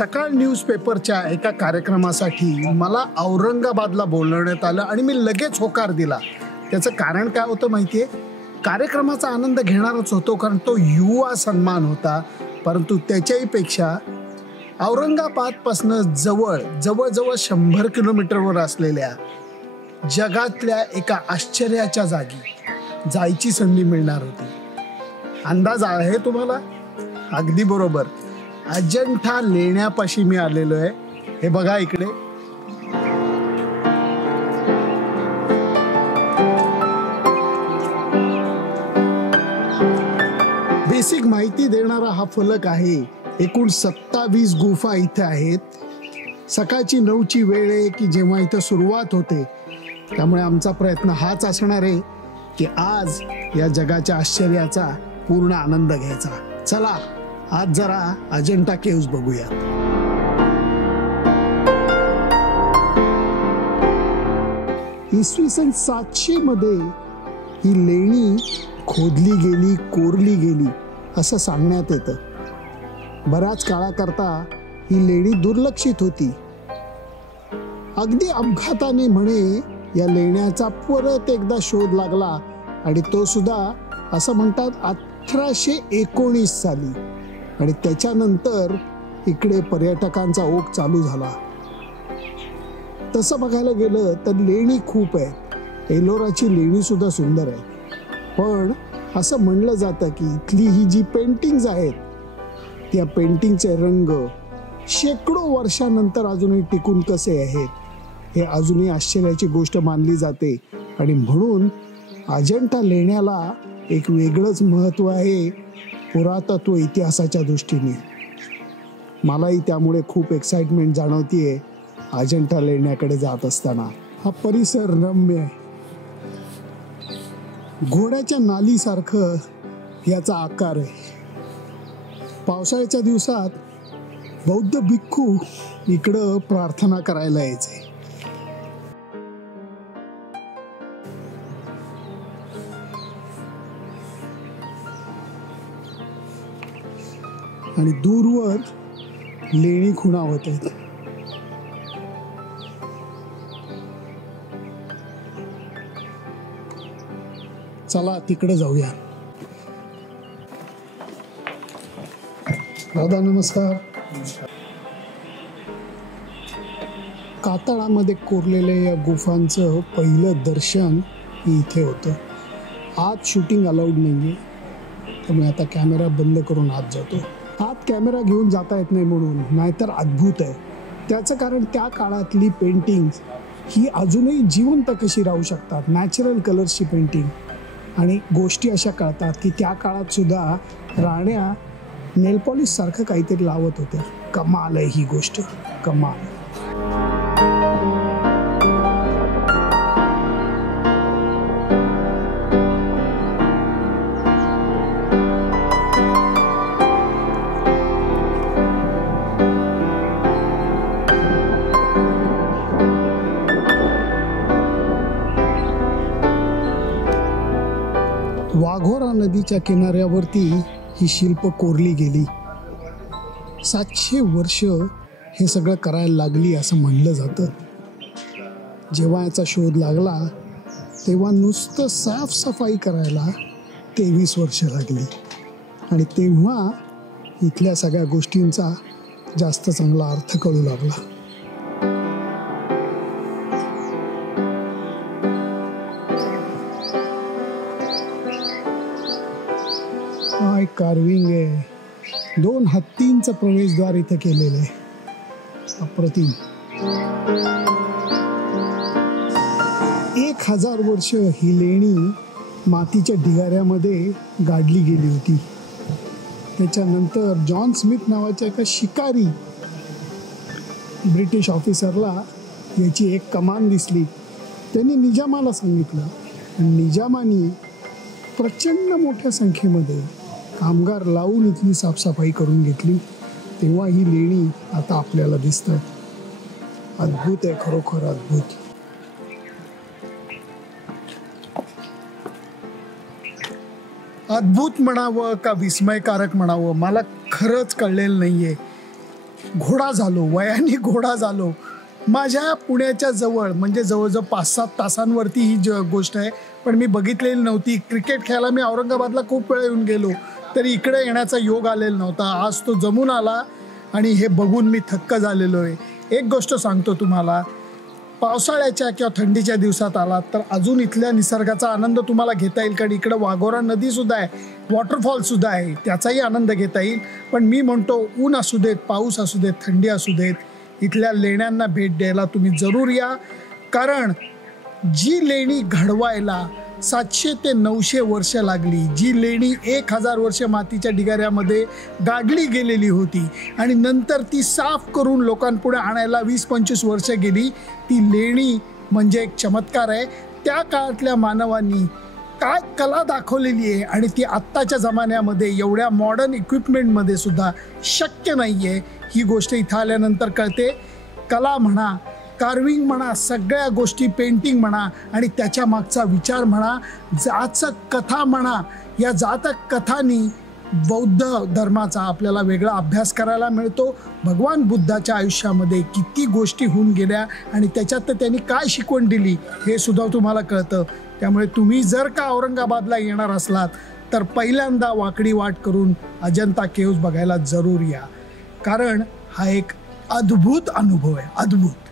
सकाळ न्यूजपेपरच्या एका कार्यक्रमासाठी मला औरंगाबादला बोलवण्यात आलं आणि मी लगेच होकार दिला. त्याचं कारण काय होतं माहिती आहे? कार्यक्रमाचा आनंद घेणारच होतो कारण तो युवा सन्मान होता, परंतु त्याच्याही पेक्षा औरंगाबादपासून जवळजवळ 100 किलोमीटरवर असलेल्या जगातल्या एका आश्चर्याच्या जागी जायची संधी मिळणार होती. अंदाज आहे तुम्हाला? अगदी बरोबर, अजंठा लेण्यापाशी मी आलेलो आहे. हे बघा इकडे. बेसिक माहिती देणारा हा फलक आहे. एकूण 27 गुफा इथे आहेत. सकाळची 9ची वेळ आहे की जेव्हा इथं सुरुवात होते, त्यामुळे आमचा प्रयत्न हाच असणार आहे की आज या जगाच्या आश्चर्याचा पूर्ण आनंद घ्यायचा. चला आज जरा अजंठा केव्ज बघूया. इसवी सन 700 मध्ये ही लेणी खोदली गेली, कोरली गेली असं सांगण्यात येतं. बऱ्याच काळाकरता ही लेणी दुर्लक्षित होती. अगदी अपघाताने म्हणे या लेण्याचा परत एकदा शोध लागला आणि तो सुद्धा असं म्हणतात 1819 साली. आणि त्याच्यानंतर इकडे पर्यटकांचा ओघ चालू झाला. तसं बघायला गेलं तर लेणी खूप आहेत. एलोराची लेणी सुद्धा सुंदर आहे. पण असं म्हणलं जातं की इथली ही जी पेंटिंग्ज आहेत, त्या पेंटिंगचे रंग शेकडो वर्षानंतर अजूनही टिकून कसे आहेत हे अजूनही आश्चर्याची गोष्ट मानली जाते. आणि म्हणून अजंठा लेण्याला एक वेगळंच महत्त्व आहे पुरातत्व इतिहासाच्या दृष्टीने. मलाही त्यामुळे खूप एक्साइटमेंट जाणवतीये अजंठा लेण्याकडे जात असताना. हा परिसर रम्य आहे. घोड्याच्या नालीसारखं याचा आकार आहे. पावसाळ्याच्या दिवसात बौद्ध भिक्खू इकडं प्रार्थना करायला यायचे. आणि दूरवर लेणी खुणावत आहेत. चला तिकडे जाऊया. दादा नमस्कार. कातळामध्ये कोरलेल्या या गुफांचं पहिलं दर्शन इथे होतं. आत शूटिंग अलाउड नाहीये, त्यामुळे आता कॅमेरा बंद करून आत जातो. आत कॅमेरा घेऊन जाता येत नाही म्हणून, नाहीतर अद्भुत आहे. त्याचं कारण त्या काळातली पेंटिंग ही अजूनही जिवंत कशी राहू शकतात. नॅचरल कलर्सची पेंटिंग. आणि गोष्टी अशा कळतात की त्या काळात सुद्धा राण्या नेल पॉलिश सारखं काहीतरी लावत होत्या. कमाल आहे ही गोष्ट, कमाल. वाघोरा नदीच्या किनाऱ्यावरती ही शिल्प कोरली गेली. 700 वर्ष हे सगळं करायला लागली असं म्हणलं जातं. जेव्हा याचा शोध लागला तेव्हा नुसतं साफसफाई करायला 23 वर्ष लागली. आणि तेव्हा इथल्या सगळ्या गोष्टींचा जास्त चांगला अर्थ कळू लागला. एक कार्विंग आहे. 2 हत्तींचं प्रवेशद्वार इथं केलेलं आहे. अप्रतिम. 1000 वर्ष ही लेणी मातीच्या ढिगाऱ्यामध्ये गाडली गेली होती. त्याच्यानंतर जॉन स्मिथ नावाच्या एका शिकारी ब्रिटिश ऑफिसरला याची एक कमान दिसली. त्यांनी निजामाला सांगितलं. निजामाने प्रचंड मोठ्या संख्येमध्ये कामगार लावून इथली साफसफाई करून घेतली. तेव्हा ही लेणी आता आपल्याला दिसतात. अद्भुत आहे, खरोखर अद्भुत. अद्भुत म्हणावं का विस्मयकारक म्हणावं मला खरंच कळलेलं नाहीये. घोडा झालो, वयाने घोडा झालो. माझ्या पुण्याच्या जवळ म्हणजे जवळजवळ 5-7 तासांवरती ही गोष्ट आहे, पण मी बघितलेली नव्हती. क्रिकेट खेळायला मी औरंगाबादला खूप वेळा येऊन गेलो, तरी इकडे येण्याचा योग आलेला नव्हता. आज तो जमून आला आणि हे बघून मी थक्क झालेलो आहे. एक गोष्ट सांगतो तुम्हाला, पावसाळ्याच्या किंवा थंडीच्या दिवसात आलात तर अजून इथल्या निसर्गाचा आनंद तुम्हाला घेता येईल, कारण इकडं वाघोरा नदीसुद्धा आहे, वॉटरफॉलसुद्धा आहे, त्याचाही आनंद घेता येईल. पण मी म्हणतो, ऊन असू देत, पाऊस असू देत, थंडी असू देत, इथल्या लेण्यांना भेट द्यायला तुम्ही जरूर या. कारण जी लेणी घडवायला 700 ते 900 वर्ष लागली, जी लेणी 1000 वर्ष मातीच्या ढिगाऱ्यामध्ये गाडली गेलेली होती आणि नंतर ती साफ करून लोकांपुढे आणायला 20-25 वर्ष गेली, ती लेणी म्हणजे एक चमत्कार आहे. त्या काळातल्या मानवांनी काय कला दाखवलेली आहे आणि ती आत्ताच्या जमान्यामध्ये एवढ्या मॉडर्न इक्विपमेंटमध्ये सुद्धा शक्य नाही आहे, ही गोष्ट इथं आल्यानंतर कळते. कला म्हणा, कार्विंग म्हणा, सगळ्या गोष्टी, पेंटिंग म्हणा आणि त्याच्या मागचा विचार म्हणा, जातक कथा म्हणा, या जातक कथांनी बौद्ध धर्माचा आपल्याला वेगळा अभ्यास करायला मिळतो. भगवान बुद्धाच्या आयुष्यामध्ये किती गोष्टी होऊन गेल्या आणि त्याच्यात त्यांनी काय शिकवण दिली हे सुद्धा तुम्हाला कळतं. त्यामुळे तुम्ही जर का औरंगाबादला येणार असलात तर पहिल्यांदा वाकडी वाट करून अजंता केव्ज बघायला जरूर या, कारण हा एक अद्भुत अनुभव आहे, अद्भुत.